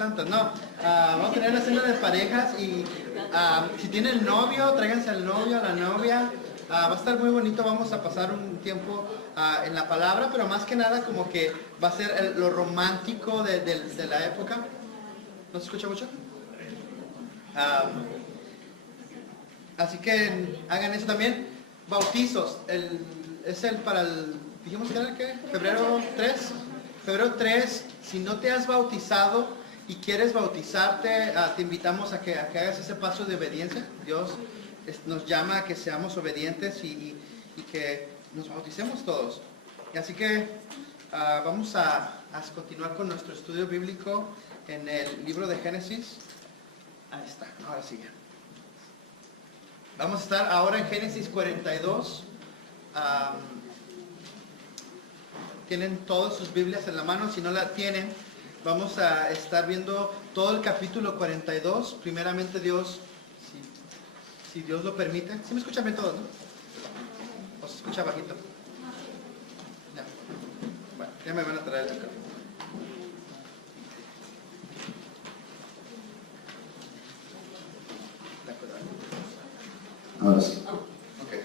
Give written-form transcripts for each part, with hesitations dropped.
tantas, no. Vamos a tener la cena de parejas y si tienen novio, tráiganse al novio, a la novia. Va a estar muy bonito, vamos a pasar un tiempo en la palabra, pero más que nada como que va a ser lo romántico de la época. ¿No se escucha mucho? Así que hagan eso también. Bautizos, para el, dijimos que era el ¿qué? Febrero 3. Febrero 3, si no te has bautizado y quieres bautizarte, te invitamos a que hagas ese paso de obediencia. Dios nos llama a que seamos obedientes y que nos bauticemos todos. Y así que vamos a continuar con nuestro estudio bíblico en el libro de Génesis. Ahí está, ahora sí. Vamos a estar ahora en Génesis 42. Tienen todas sus Biblias en la mano. Si no la tienen, vamos a estar viendo todo el capítulo 42. Primeramente Dios, si Dios lo permite. ¿Sí me escuchan bien todos, no? ¿O se escucha bajito? Ya. Bueno, ya me van a traer el café. Ahora sí. Okay.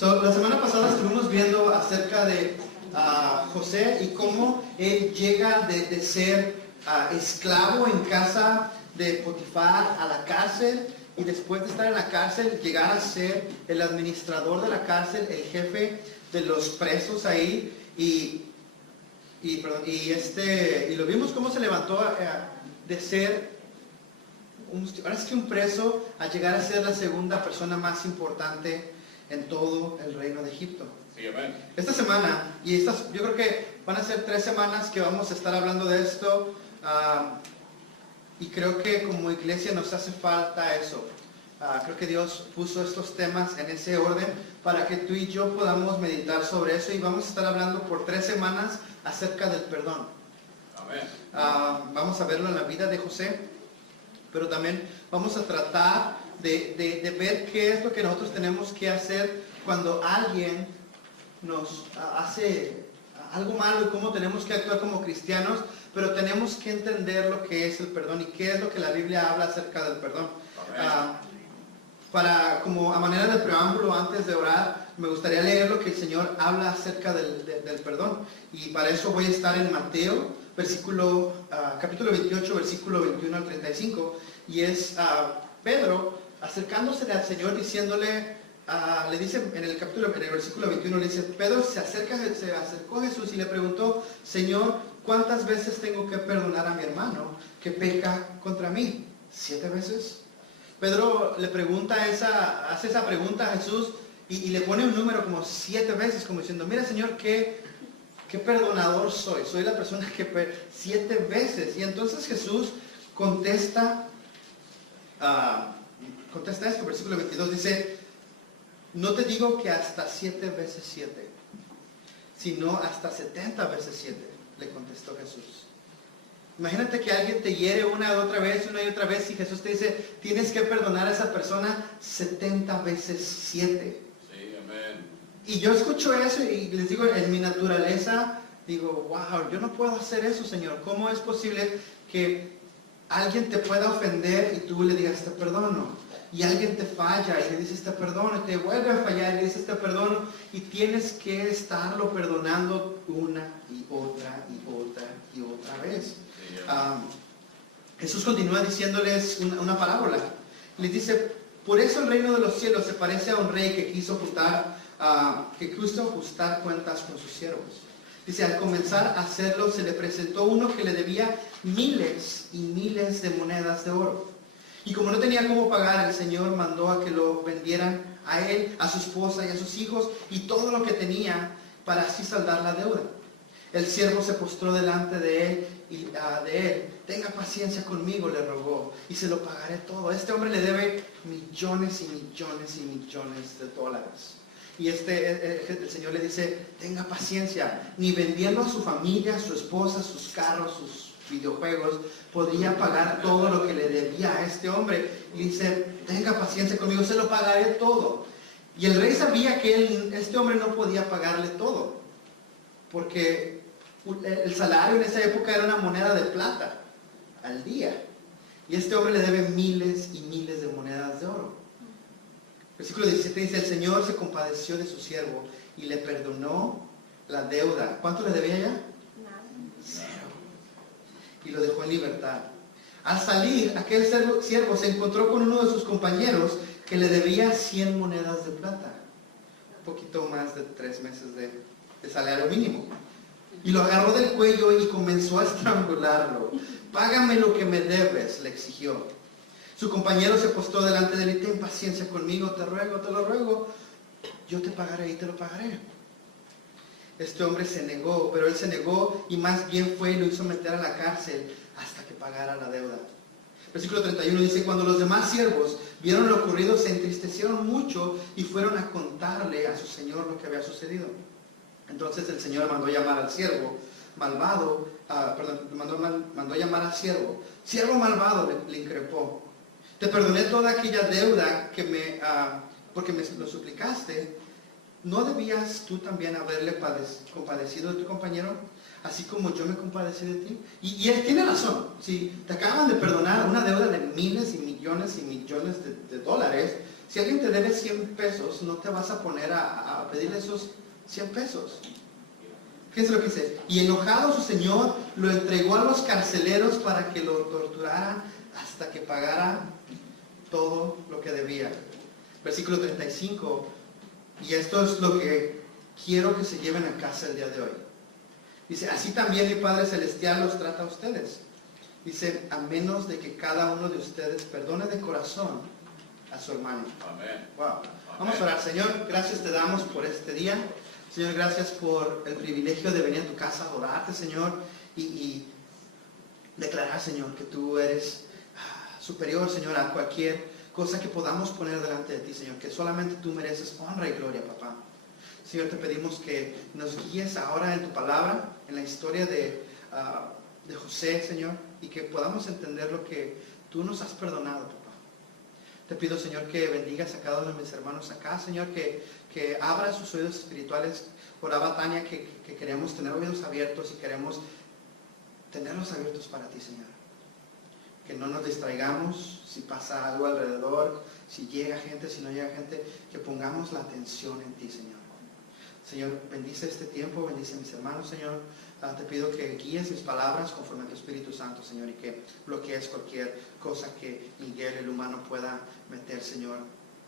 La semana pasada estuvimos viendo acerca de José y cómo él llega de ser esclavo en casa de Potifar a la cárcel, y después de estar en la cárcel llegar a ser el administrador de la cárcel, el jefe de los presos ahí, y lo vimos cómo se levantó de ser ahora es que un preso a llegar a ser la segunda persona más importante en todo el reino de Egipto. Sí, amén. Esta semana, yo creo que van a ser 3 semanas que vamos a estar hablando de esto, y creo que como iglesia nos hace falta eso. Creo que Dios puso estos temas en ese orden para que tú y yo podamos meditar sobre eso, y vamos a estar hablando por 3 semanas acerca del perdón. Amén. Vamos a verlo en la vida de José, pero también vamos a tratar de ver qué es lo que nosotros tenemos que hacer cuando alguien nos hace algo malo y cómo tenemos que actuar como cristianos, pero tenemos que entender lo que es el perdón y qué es lo que la Biblia habla acerca del perdón. Como a manera de preámbulo, antes de orar, me gustaría leer lo que el Señor habla acerca del perdón, y para eso voy a estar en Mateo, capítulo 28, versículo 21 al 35, y es Pedro acercándose al Señor diciéndole, le dice en el versículo 21, le dice, Pedro se acercó a Jesús y le preguntó, Señor, ¿cuántas veces tengo que perdonar a mi hermano que peca contra mí? ¿7 veces? Pedro le hace esa pregunta a Jesús y le pone un número como 7 veces, como diciendo, mira Señor, qué perdonador soy la persona que 7 veces. Y entonces Jesús contesta esto, versículo 22, dice, no te digo que hasta 7 veces 7, sino hasta 70 veces 7, le contestó Jesús. Imagínate que alguien te hiere una y otra vez, y Jesús te dice, tienes que perdonar a esa persona 70 veces 7. Sí, amén. Y yo escucho eso y les digo, en mi naturaleza, digo, wow, yo no puedo hacer eso, Señor. ¿Cómo es posible que alguien te pueda ofender y tú le digas, te perdono? Y alguien te falla y le dices, te perdono, y te vuelve a fallar y le dices, te perdono, y tienes que estarlo perdonando una y otra y otra y otra vez. Jesús continúa diciéndoles una parábola. Les dice, por eso el reino de los cielos se parece a un rey que quiso ajustar cuentas con sus siervos. Dice, al comenzar a hacerlo, se le presentó uno que le debía miles y miles de monedas de oro. Y como no tenía cómo pagar, el Señor mandó a que lo vendieran a él, a su esposa y a sus hijos, y todo lo que tenía, para así saldar la deuda. El siervo se postró delante de él, tenga paciencia conmigo, le rogó, y se lo pagaré todo. Este hombre le debe millones y millones y millones de dólares. Y el Señor le dice, tenga paciencia, ni vendiendo a su familia, a su esposa, sus carros, sus videojuegos, podría pagar todo lo que le debía a este hombre. Y dice, tenga paciencia conmigo, se lo pagaré todo. Y el rey sabía que este hombre no podía pagarle todo, porque El salario en esa época era una moneda de plata al día. Y este hombre le debe miles y miles de monedas de oro. Versículo 17 dice, el Señor se compadeció de su siervo y le perdonó la deuda. ¿Cuánto le debía ya? Cero. Y lo dejó en libertad. Al salir, aquel siervo se encontró con uno de sus compañeros que le debía 100 monedas de plata. Un poquito más de 3 meses de salario mínimo. Y lo agarró del cuello y comenzó a estrangularlo. Págame lo que me debes, le exigió. Su compañero se postó delante de él y ten paciencia conmigo, te lo ruego. Yo te pagaré y te lo pagaré. Este hombre se negó, pero él se negó y más bien fue y lo hizo meter a la cárcel hasta que pagara la deuda. Versículo 31 dice, cuando los demás siervos vieron lo ocurrido, se entristecieron mucho y fueron a contarle a su señor lo que había sucedido. Entonces el Señor mandó llamar al siervo malvado, mandó llamar al siervo. Siervo malvado, le increpó. Te perdoné toda aquella deuda porque me lo suplicaste. ¿No debías tú también haberle compadecido de tu compañero? Así como yo me compadecí de ti. Y él tiene razón. Si te acaban de perdonar una deuda de miles y millones de dólares, si alguien te debe 100 pesos, no te vas a poner a pedirle esos 100 pesos. Fíjense lo que dice. Y enojado su señor, lo entregó a los carceleros para que lo torturaran hasta que pagara todo lo que debía. Versículo 35. Y esto es lo que quiero que se lleven a casa el día de hoy. Dice, así también mi Padre Celestial los trata a ustedes. Dice, a menos de que cada uno de ustedes perdone de corazón a su hermano. Amén. Wow. Vamos a orar. Señor, gracias te damos por este día. Señor, gracias por el privilegio de venir a tu casa a adorarte, Señor, y declarar, Señor, que tú eres superior, Señor, a cualquier cosa que podamos poner delante de ti, Señor, que solamente tú mereces honra y gloria, papá. Señor, te pedimos que nos guíes ahora en tu palabra, en la historia de José, Señor, y que podamos entender lo que tú nos has perdonado, papá. Te pido, Señor, que bendigas a cada uno de mis hermanos acá, Señor, que abra sus oídos espirituales. Oraba Tania que queremos tener oídos abiertos y queremos tenerlos abiertos para ti, Señor. Que no nos distraigamos si pasa algo alrededor, si llega gente, si no llega gente, que pongamos la atención en ti, Señor. Señor, bendice este tiempo, bendice a mis hermanos, Señor. Te pido que guíes mis palabras conforme a tu Espíritu Santo, Señor, y que bloquees cualquier cosa que Miguel, el humano, pueda meter, Señor,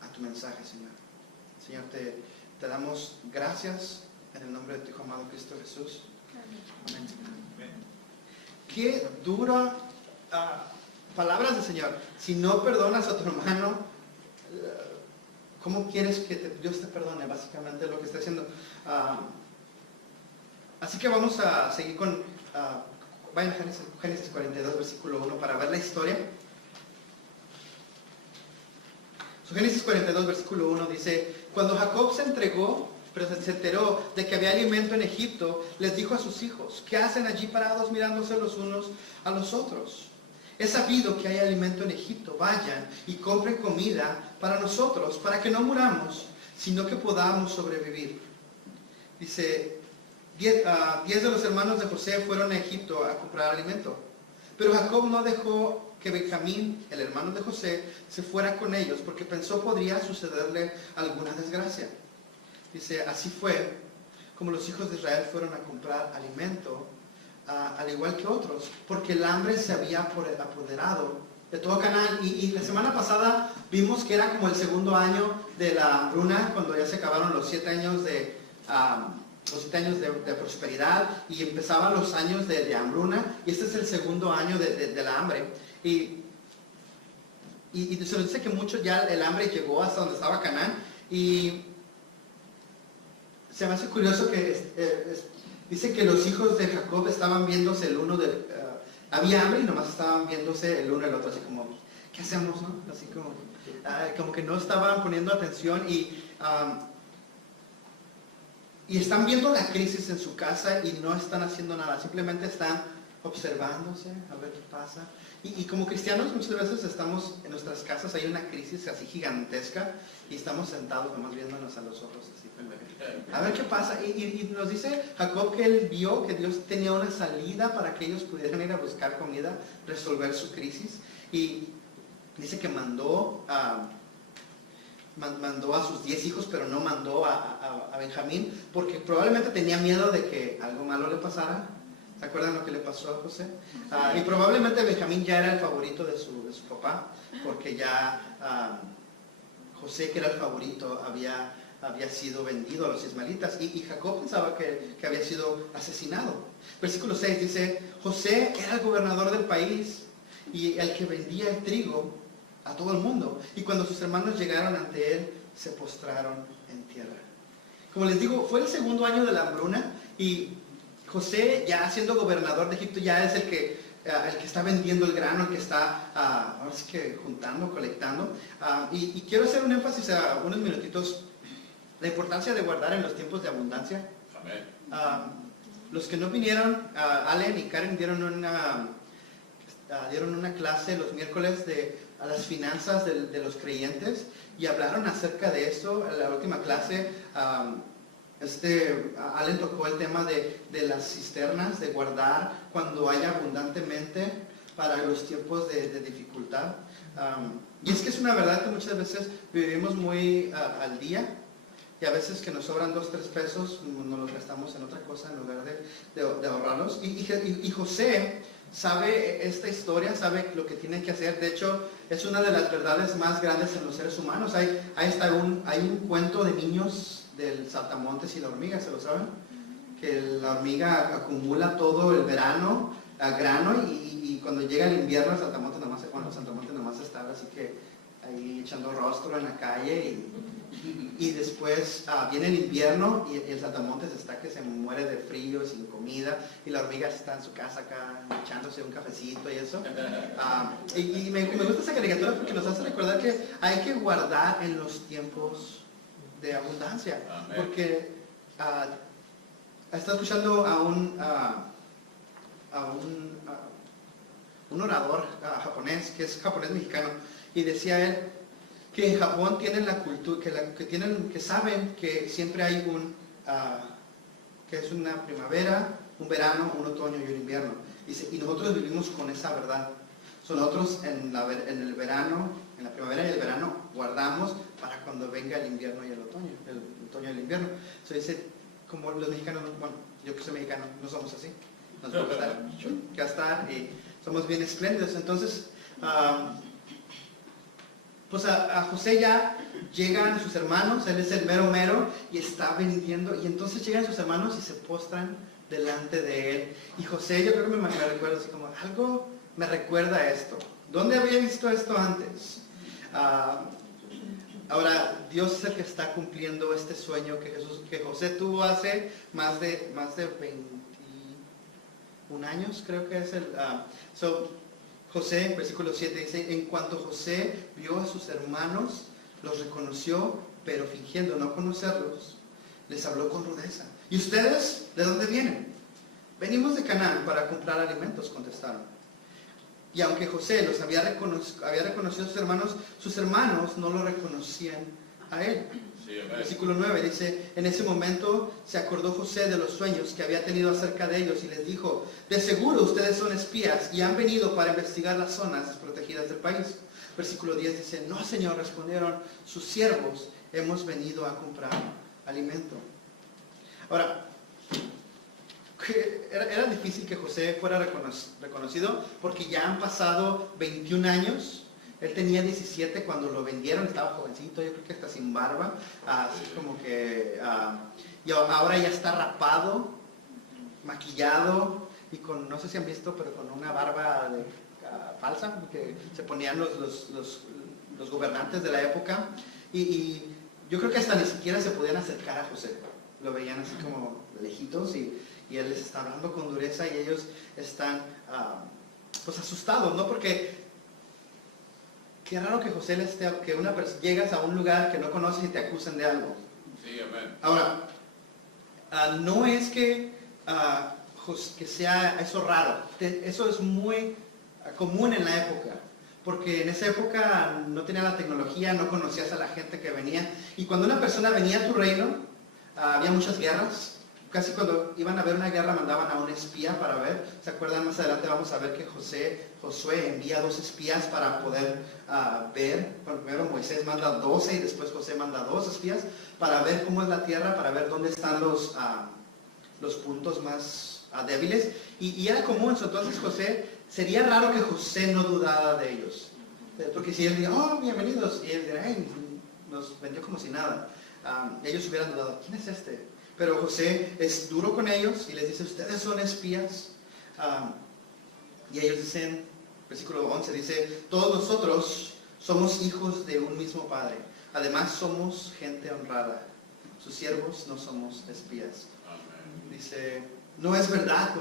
a tu mensaje, Señor. Señor, te damos gracias en el nombre de tu Hijo amado Cristo Jesús. Amén. Amén. Qué dura palabras del Señor. Si no perdonas a tu hermano, ¿cómo quieres que Dios te perdone? Básicamente lo que está haciendo. Así que vamos a seguir con vayan a Génesis 42, versículo 1 para ver la historia. Génesis 42, versículo 1 dice, cuando Jacob se enteró de que había alimento en Egipto, les dijo a sus hijos, ¿qué hacen allí parados mirándose los unos a los otros? Es sabido que hay alimento en Egipto, vayan y compren comida para nosotros, para que no muramos, sino que podamos sobrevivir. Dice, 10 de los hermanos de José fueron a Egipto a comprar alimento, pero Jacob no dejó que Benjamín, el hermano de José, se fuera con ellos, porque pensó podría sucederle alguna desgracia. Dice, así fue como los hijos de Israel fueron a comprar alimento, al igual que otros, porque el hambre se había apoderado de todo Canaán. Y la semana pasada vimos que era como el segundo año de la hambruna, cuando ya se acabaron los 7 años de prosperidad y empezaban los años de hambruna, y este es el segundo año de la hambre. Y se nos dice que mucho ya el hambre llegó hasta donde estaba Canaán, y se me hace curioso que dice que los hijos de Jacob estaban viéndose el uno del... había hambre y nomás estaban viéndose el uno el otro, así como, ¿qué hacemos, no? Así como que no estaban poniendo atención y están viendo la crisis en su casa y no están haciendo nada, simplemente están observándose, a ver qué pasa. Y como cristianos muchas veces estamos en nuestras casas, hay una crisis así gigantesca y estamos sentados nomás viéndonos a los ojos así. A ver qué pasa. Y nos dice Jacob que él vio que Dios tenía una salida para que ellos pudieran ir a buscar comida, resolver su crisis. Y dice que mandó a sus 10 hijos, pero no mandó a Benjamín, porque probablemente tenía miedo de que algo malo le pasara. ¿Se acuerdan lo que le pasó a José? Y probablemente Benjamín ya era el favorito de su papá, porque ya José, que era el favorito, había sido vendido a los ismaelitas, y Jacob pensaba que había sido asesinado. Versículo 6 dice, José era el gobernador del país y el que vendía el trigo a todo el mundo. Y cuando sus hermanos llegaron ante él, se postraron en tierra. Como les digo, fue el segundo año de la hambruna y José, ya siendo gobernador de Egipto, ya es el que está vendiendo el grano, el que está ahora sí que juntando, colectando. Y quiero hacer un énfasis a unos minutitos, la importancia de guardar en los tiempos de abundancia. Los que no vinieron, Allen y Karen dieron una clase los miércoles a las finanzas de los creyentes y hablaron acerca de eso. En la última clase Allen tocó el tema de las cisternas, de guardar cuando haya abundantemente para los tiempos de dificultad. Y es que es una verdad que muchas veces vivimos muy al día y a veces que nos sobran 2 o 3 pesos nos los gastamos en otra cosa en lugar de ahorrarlos. Y José sabe esta historia, sabe lo que tiene que hacer. De hecho, es una de las verdades más grandes en los seres humanos. Hay un cuento de niños del saltamontes y la hormiga, ¿se lo saben? Que la hormiga acumula todo el verano a grano y cuando llega el invierno el saltamonte nomás está así que ahí echando rostro en la calle y después viene el invierno y el saltamontes está que se muere de frío, sin comida, y la hormiga está en su casa acá echándose un cafecito y eso. Y me gusta esa caricatura porque nos hace recordar que hay que guardar en los tiempos de abundancia. Amén. Porque estaba escuchando a un orador japonés, que es japonés mexicano, y decía él que en Japón tienen la cultura, que saben que siempre hay que es una primavera, un verano, un otoño y un invierno. Y nosotros vivimos con esa verdad. Nosotros en el verano, en la primavera y el verano, guardamos para cuando venga el invierno y el otoño y el invierno. Dice, como los mexicanos, bueno, yo que soy mexicano, no somos así. Nos gusta gastar y somos bien espléndidos. Entonces, pues a José ya llegan sus hermanos, él es el mero y está vendiendo, y entonces llegan sus hermanos y se postran delante de él. Y José, yo creo que me recuerda así como, algo me recuerda a esto. ¿Dónde había visto esto antes? Ahora, Dios es el que está cumpliendo este sueño que José tuvo hace más de 21 años, creo que es José, versículo 7, dice, en cuanto José vio a sus hermanos, los reconoció, pero fingiendo no conocerlos, les habló con rudeza. ¿Y ustedes de dónde vienen? Venimos de Canaán para comprar alimentos, contestaron. Y aunque José los había reconocido a sus hermanos no lo reconocían a él. Sí, versículo 9 dice, en ese momento se acordó José de los sueños que había tenido acerca de ellos y les dijo, de seguro ustedes son espías y han venido para investigar las zonas desprotegidas del país. Versículo 10 dice, no señor, respondieron sus siervos, hemos venido a comprar alimento. Ahora, era difícil que José fuera reconocido porque ya han pasado 21 años. Él tenía 17 cuando lo vendieron, estaba jovencito, yo creo que hasta sin barba, así como que, y ahora ya está rapado, maquillado y con, no sé si han visto, pero con una barba falsa que se ponían los gobernantes de la época, y yo creo que hasta ni siquiera se podían acercar a José, lo veían así como lejitos y él les está hablando con dureza y ellos están pues asustados, ¿no? Porque qué raro que José llegas a un lugar que no conoces y te acusan de algo. Sí, amén. Ahora, no es que que sea eso raro. Eso es muy común en la época, porque en esa época no tenía la tecnología, no conocías a la gente que venía, y cuando una persona venía a tu reino, había muchas guerras. Casi cuando iban a ver una guerra mandaban a un espía para ver. ¿Se acuerdan? Más adelante vamos a ver que Josué envía 2 espías para poder ver. Bueno, primero Moisés manda 12 y después José manda 2 espías para ver cómo es la tierra, para ver dónde están los puntos más débiles. Y era común eso. Entonces sería raro que José no dudara de ellos. Porque si él diría, oh, bienvenidos, y él diría, hey, nos vendió como si nada. Ellos hubieran dudado, ¿quién es este? Pero José es duro con ellos y les dice, ustedes son espías. Y ellos dicen, versículo 11 dice, todos nosotros somos hijos de un mismo padre. Además somos gente honrada. Sus siervos no somos espías. Amén. Dice, no es verdad,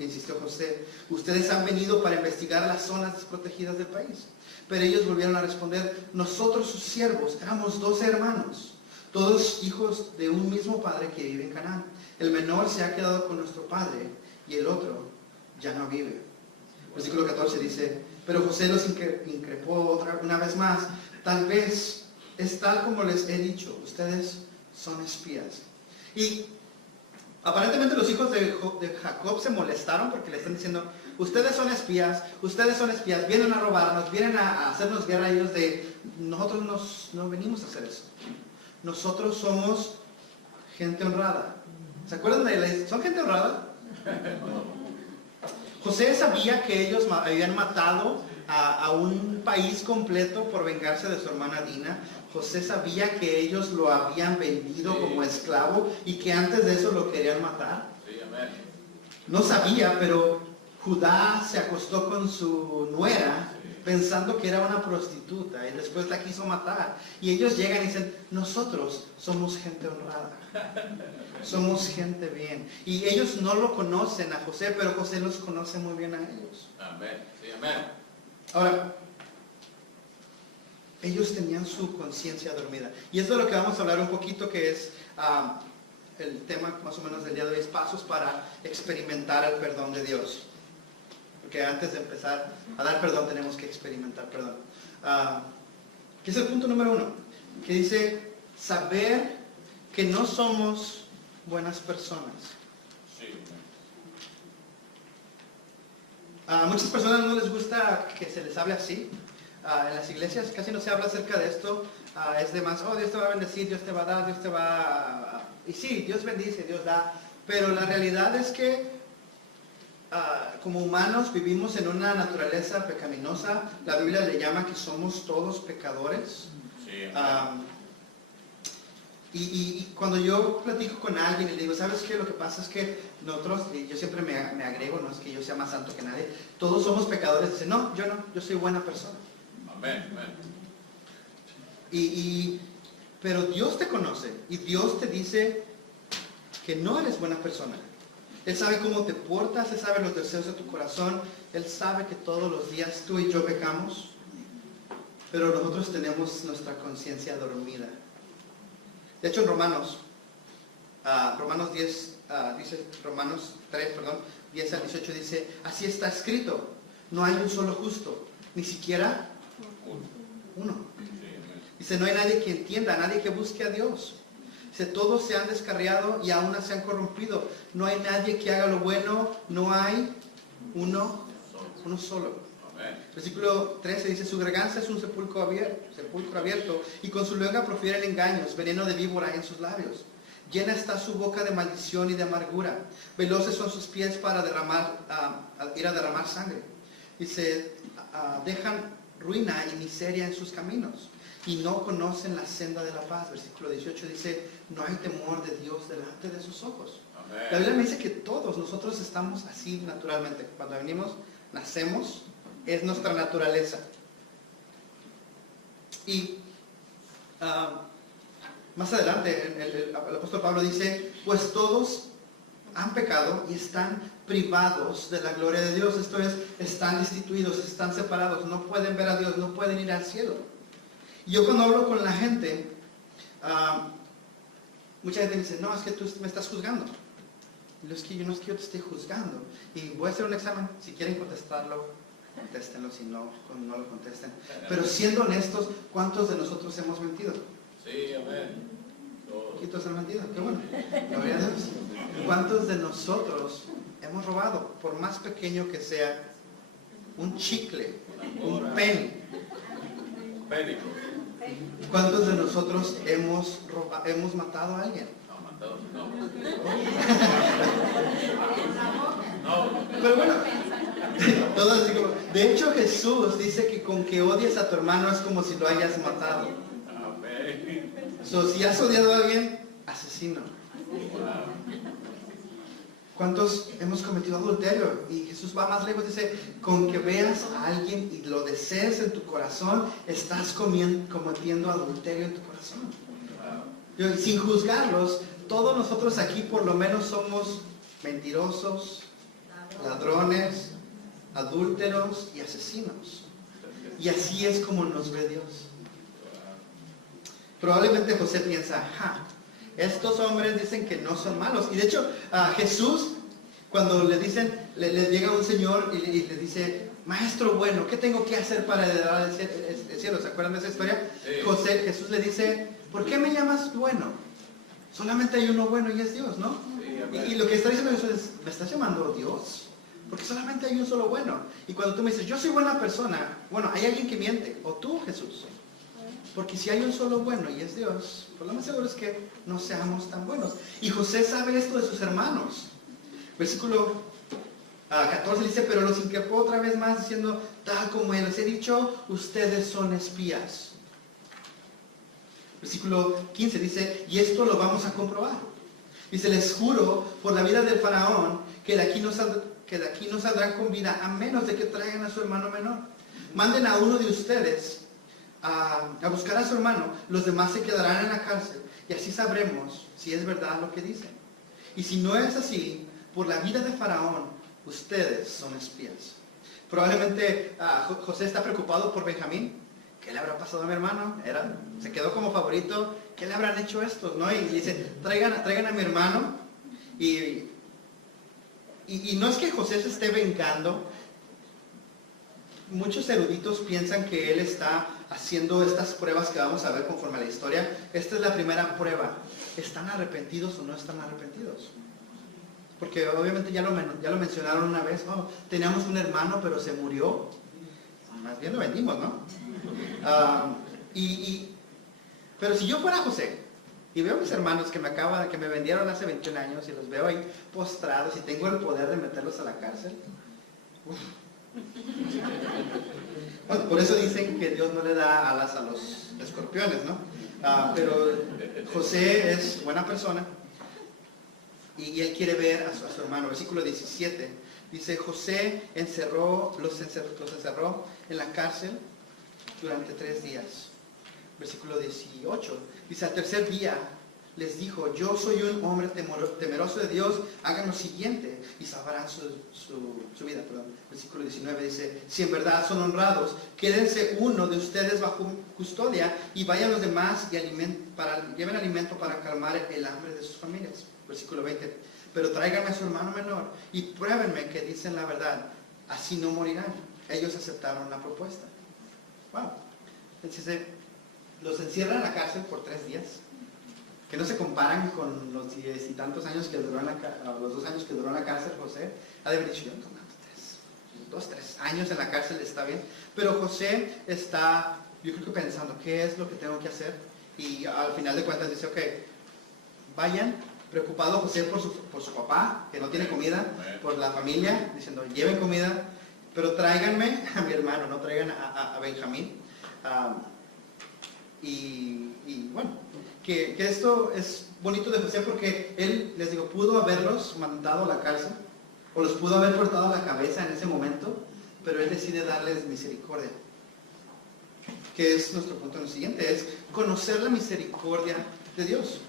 insistió José. Ustedes han venido para investigar las zonas desprotegidas del país. Pero ellos volvieron a responder, nosotros sus siervos éramos 12 hermanos. Todos hijos de un mismo padre que vive en Canaán. El menor se ha quedado con nuestro padre y el otro ya no vive. Versículo 14 dice, pero José los increpó una vez más. Tal vez es tal como les he dicho, ustedes son espías. Y aparentemente los hijos de Jacob se molestaron porque le están diciendo, ustedes son espías, vienen a robarnos, vienen a hacernos guerra. Ellos nosotros no venimos a hacer eso. Nosotros somos gente honrada. ¿Se acuerdan ¿Son gente honrada? José sabía que ellos habían matado a un país completo por vengarse de su hermana Dina. José sabía que ellos lo habían vendido como esclavo y que antes de eso lo querían matar. No sabía, pero Judá se acostó con su nuera pensando que era una prostituta y después la quiso matar. Y ellos llegan y dicen, nosotros somos gente honrada. Somos gente bien. Y ellos no lo conocen a José, pero José los conoce muy bien a ellos. Amén. Sí, amén. Ahora, ellos tenían su conciencia dormida. Y es de lo que vamos a hablar un poquito, que es el tema más o menos del día de hoy, es pasos para experimentar el perdón de Dios. Porque antes de empezar a dar perdón tenemos que experimentar perdón. Que es el punto número 1, que dice saber que no somos buenas personas. Sí. A muchas personas no les gusta que se les hable así. En las iglesias casi no se habla acerca de esto. Es de más, oh, Dios te va a bendecir, Dios te va a dar, Dios te va y sí, Dios bendice, Dios da. Pero la realidad es que como humanos vivimos en una naturaleza pecaminosa. La Biblia le llama que somos todos pecadores. Sí, y cuando yo platico con alguien y le digo, ¿sabes qué? Lo que pasa es que nosotros, y yo siempre me agrego, no es que yo sea más santo que nadie, todos somos pecadores. Dice, no, yo soy buena persona. Amén, amén. Pero Dios te conoce y Dios te dice que no eres buena persona. Él sabe cómo te portas, Él sabe los deseos de tu corazón, Él sabe que todos los días tú y yo pecamos, pero nosotros tenemos nuestra conciencia dormida. De hecho en Romanos 3, 10 al 18 dice, así está escrito, no hay un solo justo, ni siquiera uno. Dice, no hay nadie que entienda, nadie que busque a Dios. Dice, todos se han descarriado y aún se han corrompido. No hay nadie que haga lo bueno, no hay uno solo. Versículo 13 dice, su garganta es un sepulcro abierto y con su lengua profieren engaños, veneno de víbora en sus labios. Llena está su boca de maldición y de amargura. Veloces son sus pies para ir a derramar sangre. Dice, dejan ruina y miseria en sus caminos y no conocen la senda de la paz. Versículo 18 dice, no hay temor de Dios delante de sus ojos. Amén. La Biblia me dice que todos nosotros estamos así naturalmente. Cuando venimos, nacemos, es nuestra naturaleza. Y más adelante el apóstol Pablo dice, pues todos han pecado y están privados de la gloria de Dios. Esto es, están destituidos, están separados, no pueden ver a Dios, no pueden ir al cielo. Y yo cuando hablo con la gente, mucha gente dice, no, es que tú me estás juzgando. Y es que yo no es que yo te esté juzgando. Y voy a hacer un examen. Si quieren contestarlo, contéstenlo. Si no, no lo contesten. Pero siendo honestos, ¿cuántos de nosotros hemos mentido? Sí, amén. Todos. ¿Poquitos han mentido? Qué bueno. Gloria a Dios. ¿Cuántos de nosotros hemos robado? Por más pequeño que sea, un chicle, un penny. Pédico. ¿Cuántos de nosotros hemos matado a alguien? No, matado, no. No. Pero bueno, todo así como, de hecho Jesús dice que con que odies a tu hermano es como si lo hayas matado. Amén. So, si has odiado a alguien, asesino. ¿Cuántos hemos cometido adulterio? Y Jesús va más lejos, dice, con que veas a alguien y lo desees en tu corazón, estás cometiendo adulterio en tu corazón. Y sin juzgarlos, todos nosotros aquí por lo menos somos mentirosos, ladrones, adúlteros y asesinos. Y así es como nos ve Dios. Probablemente José piensa, estos hombres dicen que no son malos. Y de hecho, a Jesús, cuando le dicen, le llega un señor y le dice, maestro bueno, ¿qué tengo que hacer para heredar el cielo? ¿Se acuerdan de esa historia? Sí. Jesús le dice, ¿por qué me llamas bueno? Solamente hay uno bueno y es Dios, ¿no? Sí, amén. Y lo que está diciendo Jesús es, ¿me estás llamando Dios? Porque solamente hay un solo bueno. Y cuando tú me dices, yo soy buena persona, bueno, hay alguien que miente, o tú, Jesús. Porque si hay un solo bueno y es Dios, pues lo más seguro es que no seamos tan buenos. Y José sabe esto de sus hermanos. Versículo 14 dice, pero los increpó otra vez más diciendo, tal como les he dicho, ustedes son espías. Versículo 15 dice, y esto lo vamos a comprobar. Dice, les juro por la vida del faraón que de aquí no saldrán con vida a menos de que traigan a su hermano menor. Manden a uno de ustedes a buscar a su hermano, los demás se quedarán en la cárcel y así sabremos si es verdad lo que dicen. Y si no es así, por la vida de Faraón, ustedes son espías. Probablemente José está preocupado por Benjamín. ¿Qué le habrá pasado a mi hermano? Se quedó como favorito. ¿Qué le habrán hecho estos? ¿No? Y dice, traigan a mi hermano. Y no es que José se esté vengando. Muchos eruditos piensan que él está haciendo estas pruebas que vamos a ver conforme a la historia. Esta es la primera prueba. ¿Están arrepentidos o no están arrepentidos? Porque obviamente ya lo mencionaron una vez. Oh, teníamos un hermano pero se murió. Más bien lo vendimos, ¿no? Pero si yo fuera José y veo a mis hermanos que me vendieron hace 21 años y los veo ahí postrados y tengo el poder de meterlos a la cárcel. Bueno, por eso dicen que Dios no le da alas a los escorpiones, ¿no? Pero José es buena persona y él quiere ver a su hermano. Versículo 17 dice, José los encerró en la cárcel durante 3 días. Versículo 18 dice, al tercer día les dijo, yo soy un hombre temeroso de Dios, hagan lo siguiente y salvarán su vida. Versículo 19 dice, si en verdad son honrados, quédense uno de ustedes bajo custodia y vayan los demás y lleven alimento para calmar el hambre de sus familias. Versículo 20, pero tráiganme a su hermano menor y pruébenme que dicen la verdad, así no morirán. Ellos aceptaron la propuesta. Wow. Entonces, los encierran en la cárcel por 3 días. Que no se comparan con los 10 y tantos años que duró los 2 años que duró en la cárcel José. Ha de haber dicho, yo, 2-3 años en la cárcel está bien. Pero José está, yo creo que pensando, ¿qué es lo que tengo que hacer? Y al final de cuentas dice, ok, vayan, preocupado José por su papá, que no tiene comida, por la familia, diciendo, lleven comida, pero tráiganme a mi hermano, no traigan a Benjamín. Y bueno, que esto es bonito de José porque él, les digo, pudo haberlos mandado a la cárcel o los pudo haber cortado la cabeza en ese momento, pero él decide darles misericordia. Que es nuestro punto en lo siguiente, es conocer la misericordia de Dios.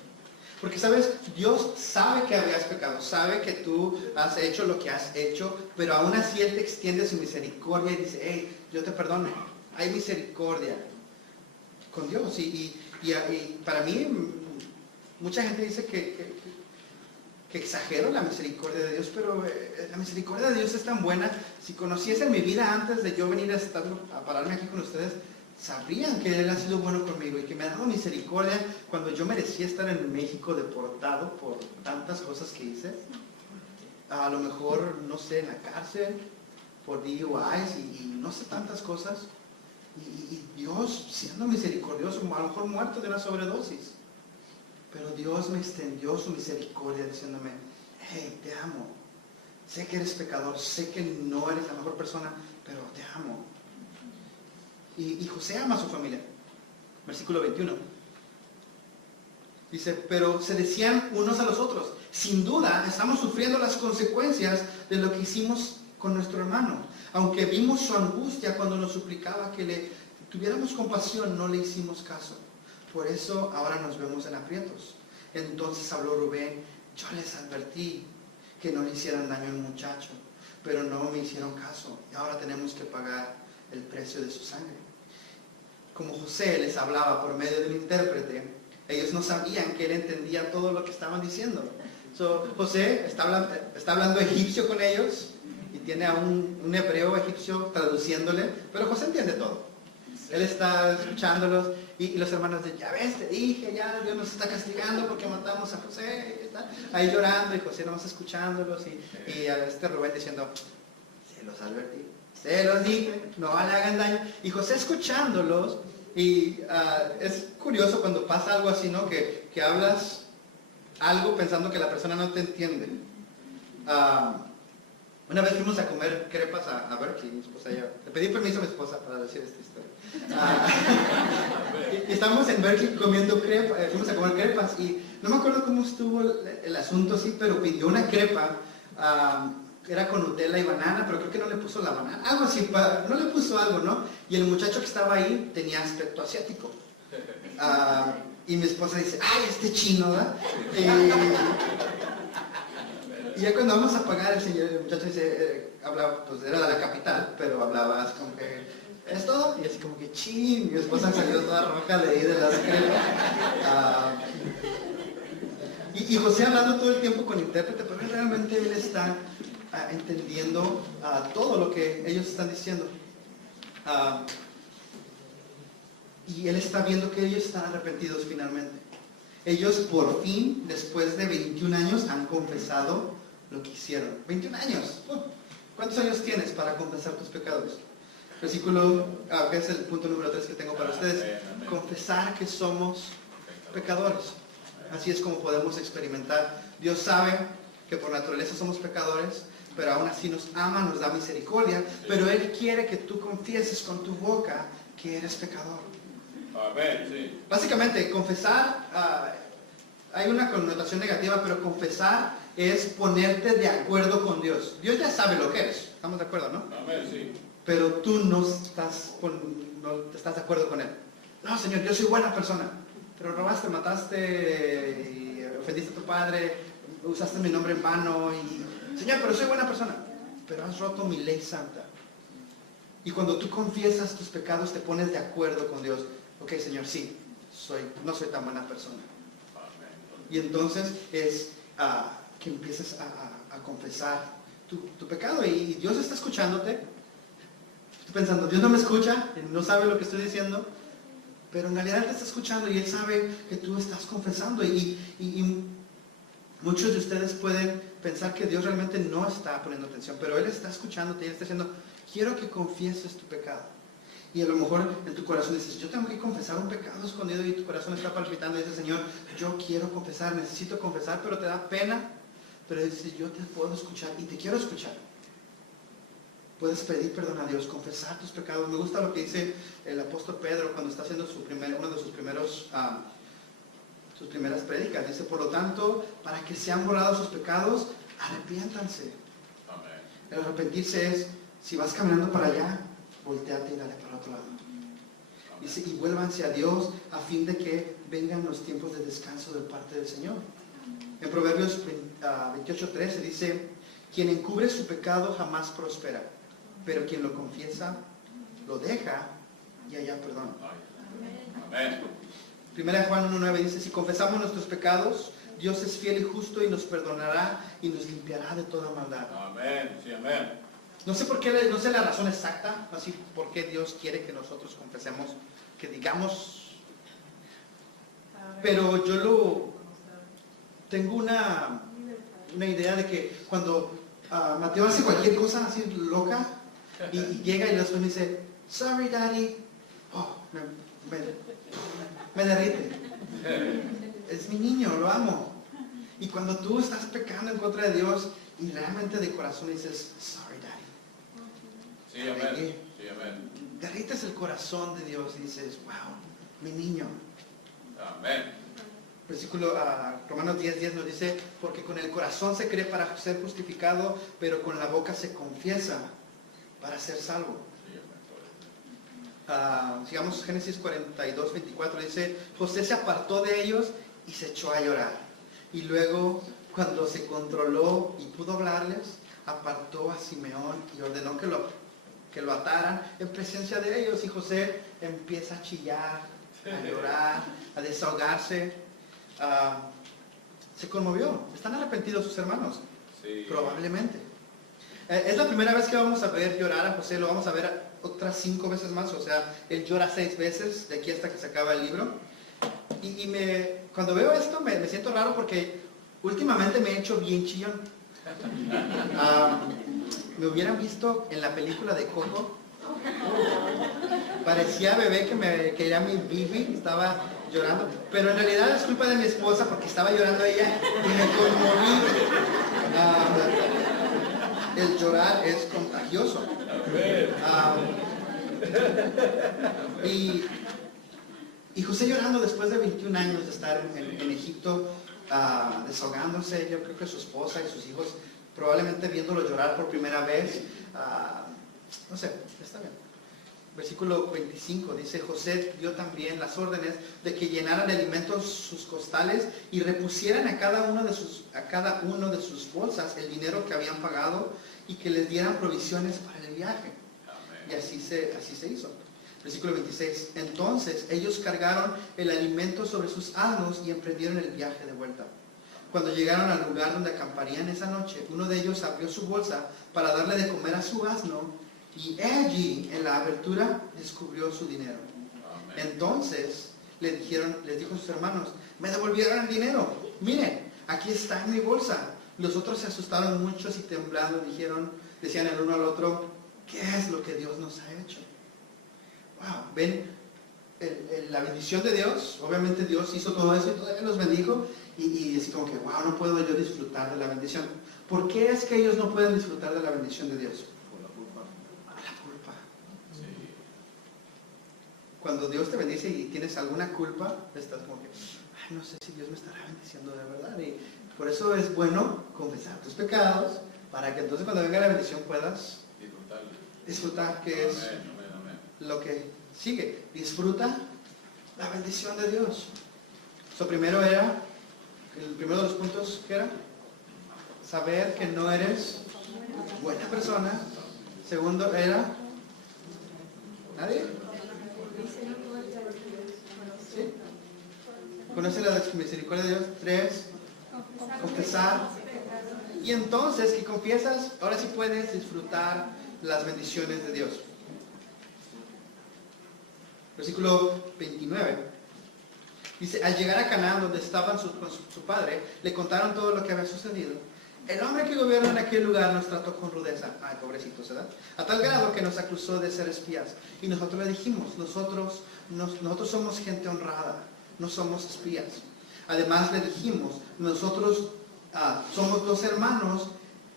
Porque sabes, Dios sabe que habías pecado, sabe que tú has hecho lo que has hecho, pero aún así Él te extiende su misericordia y dice, hey, yo te perdono, hay misericordia con Dios. Y para mí, mucha gente dice que que exagero la misericordia de Dios, pero la misericordia de Dios es tan buena. Si conociesen mi vida antes de yo venir a pararme aquí con ustedes, sabrían que Él ha sido bueno conmigo y que me ha dado misericordia cuando yo merecía estar en México deportado por tantas cosas que hice. A lo mejor, no sé, en la cárcel, por DUIs y no sé, tantas cosas. Y Dios, siendo misericordioso, a lo mejor muerto de una sobredosis. Pero Dios me extendió su misericordia diciéndome, hey, te amo. Sé que eres pecador, sé que no eres la mejor persona, pero te amo. Y José ama a su familia. Versículo 21. Dice, pero se decían unos a los otros, sin duda estamos sufriendo las consecuencias de lo que hicimos con nuestro hermano. Aunque vimos su angustia cuando nos suplicaba que le tuviéramos compasión, no le hicimos caso. Por eso ahora nos vemos en aprietos. Entonces habló Rubén, yo les advertí que no le hicieran daño al muchacho, pero no me hicieron caso. Y ahora tenemos que pagar el precio de su sangre. Como José les hablaba por medio del intérprete, ellos no sabían que él entendía todo lo que estaban diciendo. José está hablando egipcio con ellos y tiene a un hebreo egipcio traduciéndole, pero José entiende todo. Él está escuchándolos y los hermanos dicen, ya ves, te dije, ya Dios nos está castigando porque matamos a José. Y está ahí llorando y José nomás escuchándolos y a Rubén diciendo, se los advertí, se los dije, no le hagan daño. Y José escuchándolos y es curioso cuando pasa algo así, ¿no? Que hablas algo pensando que la persona no te entiende. Una vez fuimos a comer crepas a Berkeley, mi esposa y yo. Le pedí permiso a mi esposa para decir esta historia. Y estamos en Berkeley comiendo crepas, fuimos a comer crepas y no me acuerdo cómo estuvo el asunto así, pero pidió una crepa, era con Nutella y banana, pero creo que no le puso la banana, algo así, no le puso algo, ¿no? Y el muchacho que estaba ahí tenía aspecto asiático. Y mi esposa dice, ay, este chino, ¿verdad? Y ya cuando vamos a pagar, el muchacho dice, hablaba, pues era de la capital, pero hablaba así como que, ¿es todo? Y así como que, chin, mi esposa salió toda roja de ahí de las crepas. Y José hablando todo el tiempo con intérprete, pero realmente él está entendiendo todo lo que ellos están diciendo. Y él está viendo que ellos están arrepentidos finalmente. Ellos por fin, después de 21 años, han confesado lo que hicieron. 21 años. ¿Cuántos años tienes para confesar tus pecados? Versículo, que es el punto número 3 que tengo para ustedes. Confesar que somos pecadores. Así es como podemos experimentar. Dios sabe que por naturaleza somos pecadores, pero aún así nos ama, nos da misericordia, pero Él quiere que tú confieses con tu boca que eres pecador. Amén, sí. Básicamente, confesar, hay una connotación negativa, pero confesar es ponerte de acuerdo con Dios. Dios ya sabe lo que eres, ¿estamos de acuerdo, no? Amén, sí. Pero tú no estás de acuerdo con Él. No, Señor, yo soy buena persona, pero robaste, mataste, y ofendiste a tu padre, usaste mi nombre en vano, y Señor, pero soy buena persona, pero has roto mi ley santa. Y cuando tú confiesas tus pecados, te pones de acuerdo con Dios. Ok, Señor, sí, no soy tan buena persona. Y entonces es que empieces a confesar tu pecado. Y Dios está escuchándote. Estoy pensando, Dios no me escucha, no sabe lo que estoy diciendo. Pero en realidad te está escuchando y Él sabe que tú estás confesando. Y muchos de ustedes pueden pensar que Dios realmente no está poniendo atención. Pero Él está escuchándote y Él está diciendo, quiero que confieses tu pecado. Y a lo mejor en tu corazón dices, yo tengo que confesar un pecado escondido, y tu corazón está palpitando y dices, Señor, yo quiero confesar, necesito confesar, pero te da pena. Pero dices, yo te puedo escuchar y te quiero escuchar. Puedes pedir perdón a Dios, confesar tus pecados. Me gusta lo que dice el apóstol Pedro cuando está haciendo uno de sus primeras prédicas. Dice, por lo tanto, para que sean borrados sus pecados, arrepiéntanse. Amén. El arrepentirse es, si vas caminando para allá, volteate y dale para otro lado. Dice, y vuélvanse a Dios a fin de que vengan los tiempos de descanso de parte del Señor. En Proverbios 28:13 dice, quien encubre su pecado jamás prospera, pero quien lo confiesa, lo deja y halla perdón. Amén. Primera de Juan 1:9 dice, si confesamos nuestros pecados, Dios es fiel y justo y nos perdonará y nos limpiará de toda maldad. Amén. Sí, amén. No sé por qué, no sé la razón exacta, así por qué Dios quiere que nosotros confesemos, que digamos, pero yo tengo una idea de que cuando Mateo hace cualquier cosa así loca y llega y después me dice, sorry daddy, oh, me derrite. Es mi niño, lo amo. Y cuando tú estás pecando en contra de Dios y realmente de corazón dices, sorry daddy. Sí, amén. Sí, amén. Derrites el corazón de Dios y dices, wow, mi niño. Amén. Versículo Romanos 10:10 nos dice, porque con el corazón se cree para ser justificado, pero con la boca se confiesa para ser salvo. Sí, amén. Sigamos Génesis 42:24, dice, José se apartó de ellos y se echó a llorar. Y luego, cuando se controló y pudo hablarles, apartó a Simeón y ordenó que lo ataran en presencia de ellos. Y José empieza a chillar, a llorar, a desahogarse. Se conmovió. ¿Están arrepentidos sus hermanos? Sí. Probablemente. Es la primera vez que vamos a ver llorar a José. Lo vamos a ver otras 5 veces más. O sea, él llora 6 veces de aquí hasta que se acaba el libro. Cuando veo esto me siento raro porque últimamente me he hecho bien chillón. Me hubieran visto en la película de Coco. Parecía bebé que era mi bibi, estaba llorando, pero en realidad es culpa de mi esposa porque estaba llorando ella y me conmoví. El llorar es contagioso. Y José llorando después de 21 años de estar en Egipto, desahogándose. Yo creo que su esposa y sus hijos probablemente viéndolo llorar por primera vez. No sé, está bien. Versículo 25 dice, José dio también las órdenes de que llenaran de alimentos sus costales y repusieran a cada uno de sus bolsas el dinero que habían pagado y que les dieran provisiones para el viaje. Amén. Y así se hizo. Versículo 26. Entonces ellos cargaron el alimento sobre sus asnos y emprendieron el viaje de vuelta. Cuando llegaron al lugar donde acamparían esa noche, uno de ellos abrió su bolsa para darle de comer a su asno y allí en la abertura descubrió su dinero. Amén. Entonces les dijo a sus hermanos, me devolvieron el dinero. Miren, aquí está en mi bolsa. Los otros se asustaron mucho y temblando decían el uno al otro, ¿qué es lo que Dios nos ha hecho? Wow, ven la bendición de Dios. Obviamente Dios hizo todo eso y todavía los bendijo. Y es como que, wow, no puedo yo disfrutar de la bendición. ¿Por qué es que ellos no pueden disfrutar de la bendición de Dios? Por la culpa. La culpa. Sí. Cuando Dios te bendice y tienes alguna culpa, estás como que, ay, no sé si Dios me estará bendiciendo de verdad. Y por eso es bueno confesar tus pecados, para que entonces cuando venga la bendición puedas disfrutar, que es Amén, amén, amén. lo que sigue. Disfruta la bendición de Dios. El primero de los puntos que era saber que no eres buena persona. Segundo era ¿nadie? ¿Sí? Conoce la misericordia de Dios. 3, confesar. Y entonces que confiesas, ahora sí puedes disfrutar las bendiciones de Dios. Versículo 29. Dice, al llegar a Canaán, donde estaban con su padre, le contaron todo lo que había sucedido. El hombre que gobierna en aquel lugar nos trató con rudeza. Ay, pobrecitos, ¿verdad? A tal grado que nos acusó de ser espías. Y nosotros le dijimos, nosotros somos gente honrada, no somos espías. Además le dijimos, nosotros somos 2 hermanos,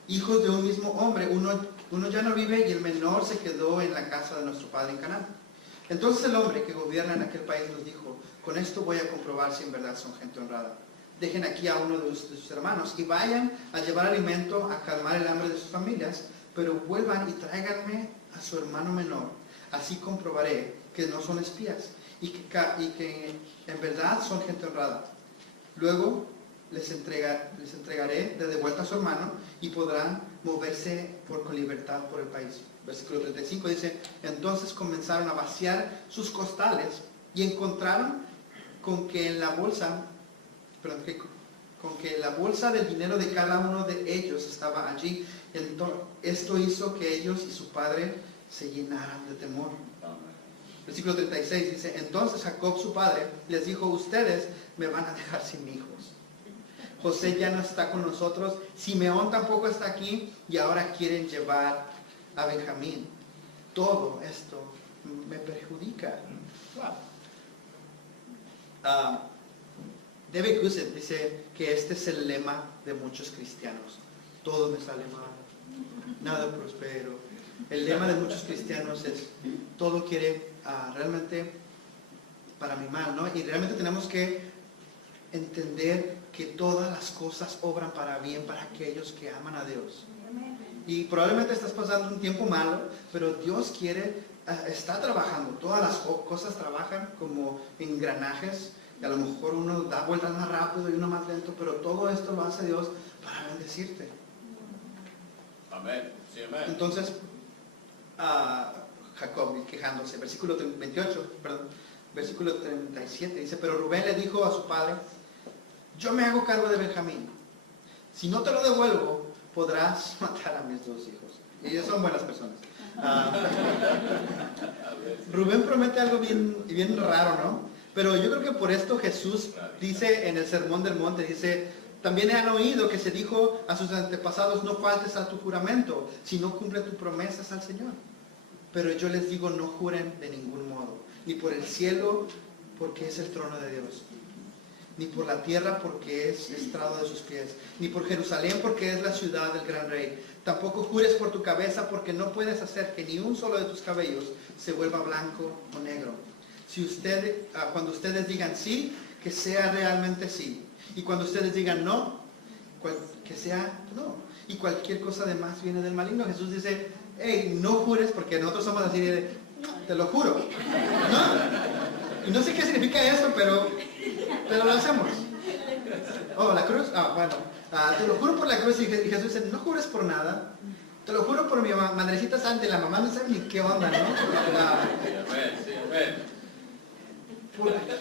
hijos de un mismo hombre. Uno ya no vive y el menor se quedó en la casa de nuestro padre en Canaán. Entonces el hombre que gobierna en aquel país nos dijo, con esto voy a comprobar si en verdad son gente honrada. Dejen aquí a uno de sus hermanos y vayan a llevar alimento a calmar el hambre de sus familias, pero vuelvan y tráiganme a su hermano menor. Así comprobaré que no son espías y que en verdad son gente honrada. Luego les entregaré de vuelta a su hermano y podrán moverse con libertad por el país. Versículo 35 dice, entonces comenzaron a vaciar sus costales y encontraron con que en la bolsa, perdón, con que la bolsa del dinero de cada uno de ellos estaba allí. Entonces, esto hizo que ellos y su padre se llenaran de temor. Versículo 36 dice, entonces Jacob su padre les dijo, ustedes me van a dejar sin hijos. José ya no está con nosotros, Simeón tampoco está aquí y ahora quieren llevar a Benjamín. Todo esto me perjudica. David Guset dice que este es el lema de muchos cristianos. Todo me sale mal, nada prospero. El lema de muchos cristianos es, todo quiere realmente para mi mal, ¿no? Y realmente tenemos que entender que todas las cosas obran para bien para aquellos que aman a Dios. Y probablemente estás pasando un tiempo malo, pero Dios quiere, está trabajando. Todas las cosas trabajan como engranajes. Y a lo mejor uno da vueltas más rápido y uno más lento, pero todo esto lo hace Dios para bendecirte. Amén. Sí, amén. Entonces, Jacob quejándose, versículo 28, perdón, versículo 37, dice, pero Rubén le dijo a su padre, yo me hago cargo de Benjamín. Si no te lo devuelvo, podrás matar a mis dos hijos. Y ellos son buenas personas. Rubén promete algo bien raro, ¿no? Pero yo creo que por esto Jesús dice en el Sermón del Monte, dice, también han oído que se dijo a sus antepasados, no faltes a tu juramento, si no cumple tus promesas al Señor. Pero yo les digo, no juren de ningún modo, ni por el cielo, porque es el trono de Dios, ni por la tierra, porque es estrado de sus pies, ni por Jerusalén, porque es la ciudad del gran rey. Tampoco jures por tu cabeza, porque no puedes hacer que ni un solo de tus cabellos se vuelva blanco o negro. Cuando ustedes digan sí, que sea realmente sí. Y cuando ustedes digan no, que sea no. Y cualquier cosa de más viene del maligno. Jesús dice, hey, no jures, porque nosotros somos así de, te lo juro. ¿No? Y no sé qué significa eso, pero lo hacemos. Oh, la cruz. Bueno. Te lo juro por la cruz. Y Jesús dice, no jures por nada. Te lo juro por mi madrecita santa. Y la mamá no sabe ni qué onda, ¿no? Sí, amén.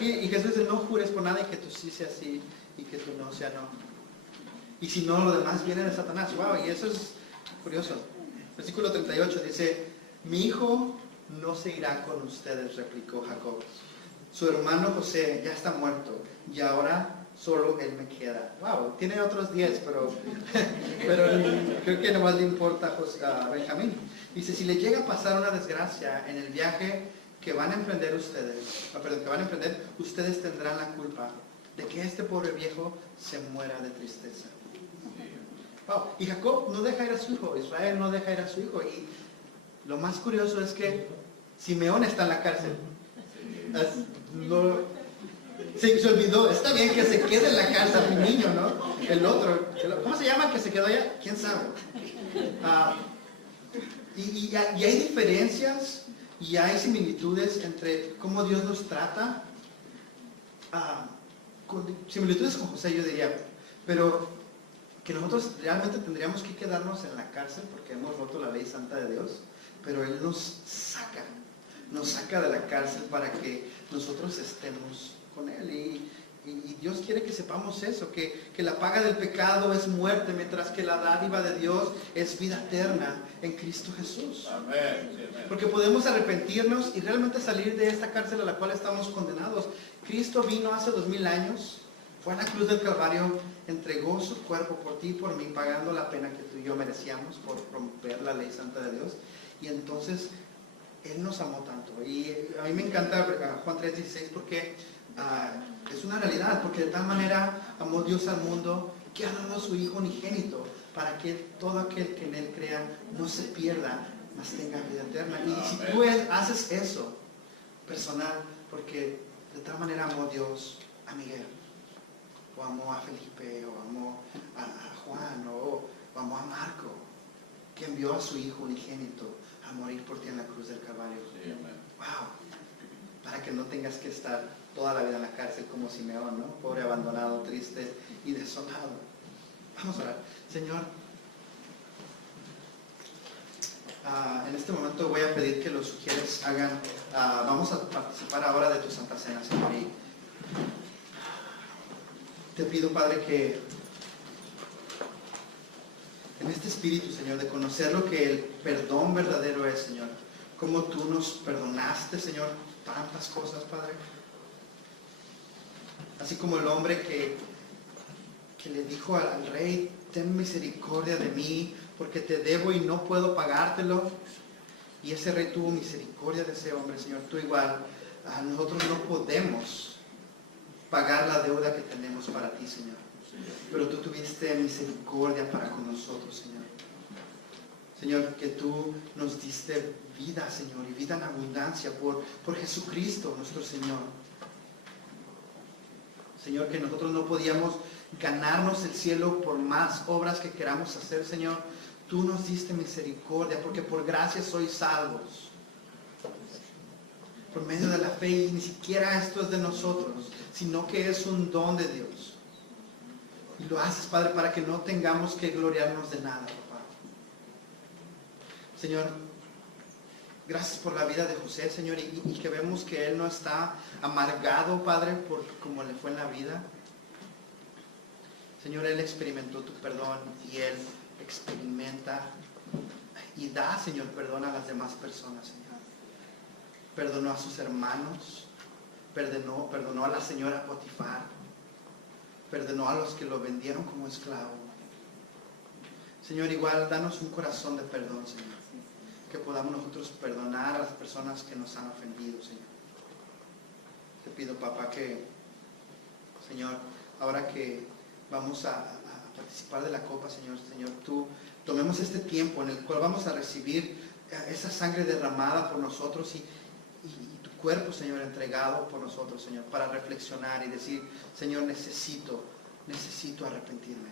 Y Jesús dice, no jures por nada y que tú sí sea sí y que tú no sea no. Y si no, lo demás viene de Satanás. Wow, y eso es curioso. Versículo 38 dice, mi hijo no se irá con ustedes, replicó Jacob. Su hermano José ya está muerto y ahora solo él me queda. Wow, tiene otros 10, pero creo que nomás le importa a Benjamín. Dice, si le llega a pasar una desgracia en el viaje que van a emprender ustedes tendrán la culpa de que este pobre viejo se muera de tristeza. Wow. Y Jacob no deja ir a su hijo, Israel no deja ir a su hijo. Y lo más curioso es que Simeón está en la cárcel. Se olvidó, está bien que se quede en la cárcel mi niño, ¿no? El otro, ¿cómo se llama el que se quedó allá? ¿Quién sabe? Y hay diferencias y hay similitudes entre cómo Dios nos trata. Similitudes con José, yo diría, pero que nosotros realmente tendríamos que quedarnos en la cárcel porque hemos roto la ley santa de Dios, pero Él nos saca de la cárcel para que nosotros estemos con Él. Y Dios quiere que sepamos eso, que la paga del pecado es muerte, mientras que la dádiva de Dios es vida eterna en Cristo Jesús. Amén. Porque podemos arrepentirnos y realmente salir de esta cárcel a la cual estamos condenados. Cristo vino hace 2000 años, fue a la cruz del Calvario, entregó su cuerpo por ti y por mí, pagando la pena que tú y yo merecíamos por romper la ley santa de Dios. Y entonces Él nos amó tanto. Y a mí me encanta Juan 3:16 porque es una realidad, porque de tal manera amó Dios al mundo que ha dado a su Hijo unigénito para que todo aquel que en Él crea no se pierda, mas tenga vida eterna. Y si tú haces eso personal, porque de tal manera amó Dios a Miguel, o amó a Felipe, o amó a Juan, o amó a Marco, que envió a su Hijo unigénito a morir por ti en la cruz del Calvario. Sí, amén. Wow, para que no tengas que estar toda la vida en la cárcel como Simeón, ¿no? Pobre, abandonado, triste y desolado. Vamos a orar. Señor, en este momento voy a pedir que los sugieres hagan, vamos a participar ahora de tu Santa Cena, Señor. Te pido, Padre, que en este espíritu, Señor, de conocer lo que el perdón verdadero es, Señor, cómo tú nos perdonaste, Señor, tantas cosas, Padre. Así como el hombre que le dijo al rey, ten misericordia de mí, porque te debo y no puedo pagártelo. Y ese rey tuvo misericordia de ese hombre, Señor. Tú igual, nosotros no podemos pagar la deuda que tenemos para ti, Señor. Pero tú tuviste misericordia para con nosotros, Señor. Señor, que tú nos diste vida, Señor, y vida en abundancia por Jesucristo, nuestro Señor. Señor, que nosotros no podíamos ganarnos el cielo por más obras que queramos hacer, Señor. Tú nos diste misericordia, porque por gracia sois salvos. Por medio de la fe, y ni siquiera esto es de nosotros, sino que es un don de Dios. Y lo haces, Padre, para que no tengamos que gloriarnos de nada, papá. Señor, gracias por la vida de José, Señor, y que vemos que él no está amargado, Padre, por como le fue en la vida. Señor, él experimentó tu perdón y él experimenta y da, Señor, perdón a las demás personas, Señor. Perdonó a sus hermanos, perdonó a la señora Potifar, perdonó a los que lo vendieron como esclavo. Señor, igual danos un corazón de perdón, Señor, que podamos nosotros perdonar a las personas que nos han ofendido, Señor. Te pido, papá, que, Señor, ahora que vamos a participar de la copa, Señor, tú tomemos este tiempo en el cual vamos a recibir esa sangre derramada por nosotros y tu cuerpo, Señor, entregado por nosotros, Señor, para reflexionar y decir, Señor, necesito arrepentirme.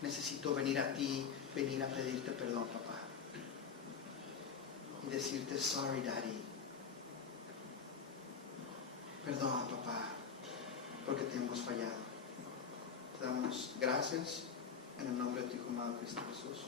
Necesito venir a ti, venir a pedirte perdón, papá. Y decirte, sorry, Daddy. Perdón, papá, porque te hemos fallado. Te damos gracias en el nombre de tu Hijo amado Cristo Jesús.